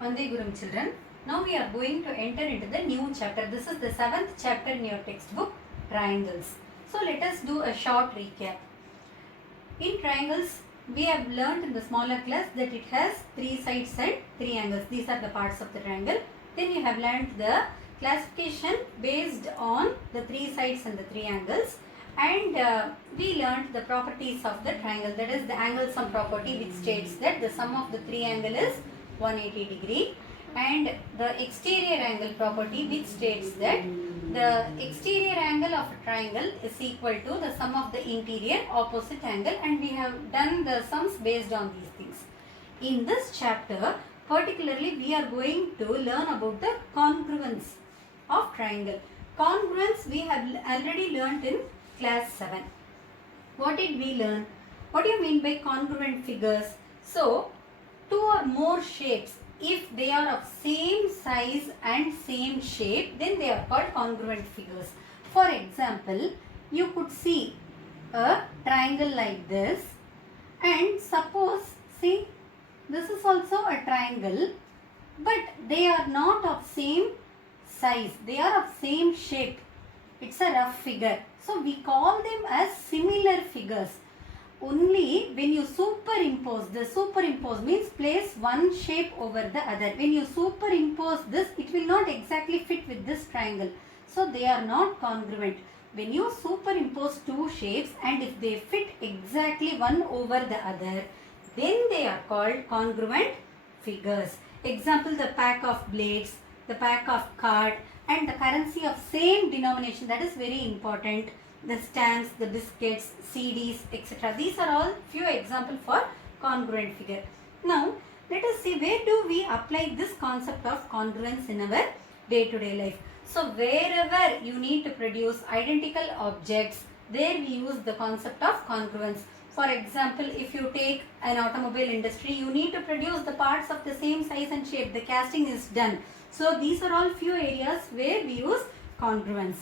Vande Gurum children. Now we are going to enter into the new chapter. This is the 7th chapter in your textbook, Triangles. So let us do a short recap. In triangles, we have learnt in the smaller class that it has 3 sides and 3 angles. These are the parts of the triangle. Then you have learnt the classification based on the 3 sides and the 3 angles. And we learnt the properties of the triangle, that is the angle sum property, which states that the sum of the 3 angle is 180 degree, and the exterior angle property, which states that the exterior angle of a triangle is equal to the sum of the interior opposite angle, and we have done the sums based on these things. In this chapter, particularly we are going to learn about the congruence of triangle. Congruence we have already learnt in class 7. What did we learn? What do you mean by congruent figures? So, two or more shapes, if they are of same size and same shape, then they are called congruent figures. For example, you could see a triangle like this, and suppose, see, this is also a triangle, but they are not of same size, they are of same shape. It's a rough figure. So we call them as similar figures. Only when you superimpose, the superimpose means place one shape over the other. When you superimpose this, it will not exactly fit with this triangle. So they are not congruent. When you superimpose two shapes and if they fit exactly one over the other, then they are called congruent figures. Example, the pack of blades, the pack of card, and the currency of same denomination, that is very important. The stamps, the biscuits, CDs, etc. These are all few examples for congruent figure. Now, let us see where do we apply this concept of congruence in our day-to-day life. So, wherever you need to produce identical objects, there we use the concept of congruence. For example, if you take an automobile industry, you need to produce the parts of the same size and shape. The casting is done. So, these are all few areas where we use congruence.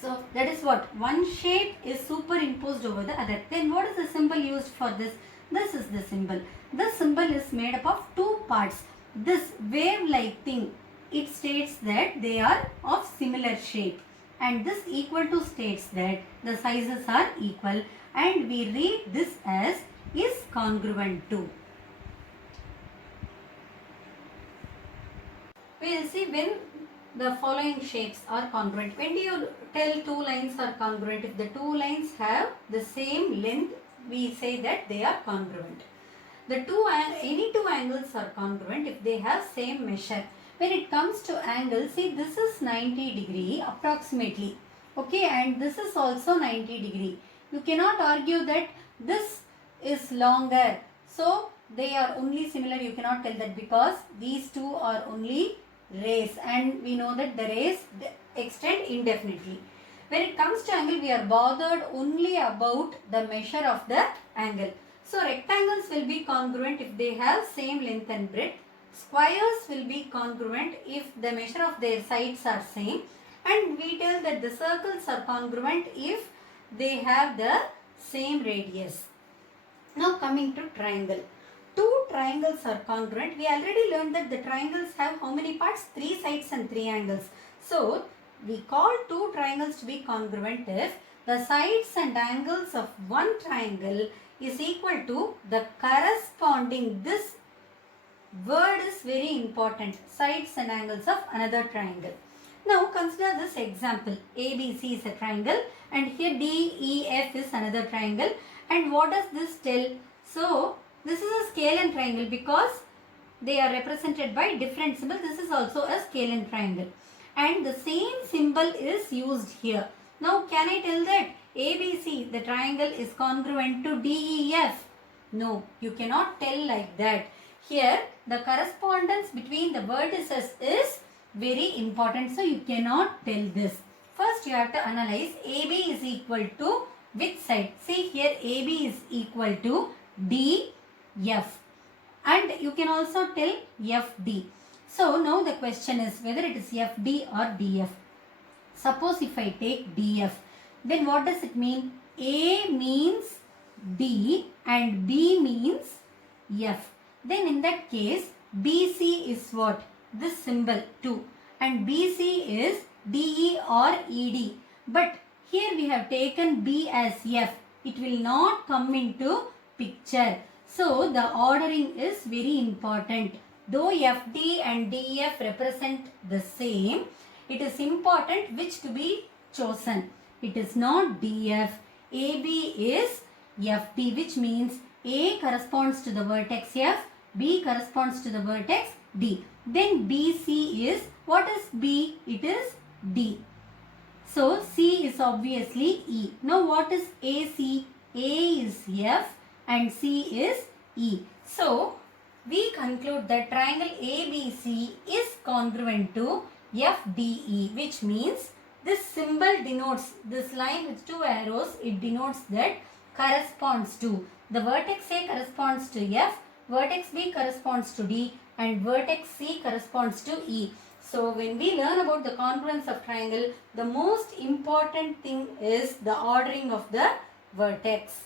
So, that is what? One shape is superimposed over the other. Then what is the symbol used for this? This is the symbol. This symbol is made up of two parts. This wave-like thing, it states that they are of similar shape. And this equal to states that the sizes are equal. And we read this as is congruent to. We will see when the following shapes are congruent. When do you tell two lines are congruent? If the two lines have the same length, we say that they are congruent. Any two angles are congruent if they have same measure. When it comes to angle, see, this is 90 degree approximately. Okay, and this is also 90 degree. You cannot argue that this is longer. So, they are only similar. You cannot tell that because these two are only rays, and we know that the rays extend indefinitely. When it comes to angle, we are bothered only about the measure of the angle. So, rectangles will be congruent if they have same length and breadth. Squares will be congruent if the measure of their sides are same. And we tell that the circles are congruent if they have the same radius. Now coming to triangle. Two triangles are congruent. We already learned that the triangles have how many parts? 3 sides and 3 angles. So, we call two triangles to be congruent if the sides and angles of one triangle is equal to the corresponding, this word is very important, sides and angles of another triangle. Now, consider this example. ABC is a triangle and here DEF is another triangle. And what does this tell? So, this is a scalene triangle because they are represented by different symbols. This is also a scalene triangle. And the same symbol is used here. Now, can I tell that ABC, the triangle, is congruent to DEF? No, you cannot tell like that. Here, the correspondence between the vertices is very important. So, you cannot tell this. First, you have to analyze AB is equal to which side? See here, AB is equal to DF. And you can also tell FD. So, now the question is whether it is FD or DF. Suppose if I take DF, then what does it mean? A means D and B means F. Then in that case, BC is what? This symbol 2. And BC is DE or ED. But here we have taken B as F. It will not come into picture. So the ordering is very important. Though FD and DF represent the same, it is important which to be chosen. It is not DF. AB is FD, which means A corresponds to the vertex F, B corresponds to the vertex D. Then BC is, what is B? It is D. So C is obviously E. Now what is AC? A is F and C is E. So we conclude that triangle ABC is congruent to FDE, which means this symbol denotes, this line with 2 arrows, it denotes that corresponds to. The vertex A corresponds to F, vertex B corresponds to D and vertex C corresponds to E. So when we learn about the congruence of triangle, the most important thing is the ordering of the vertex.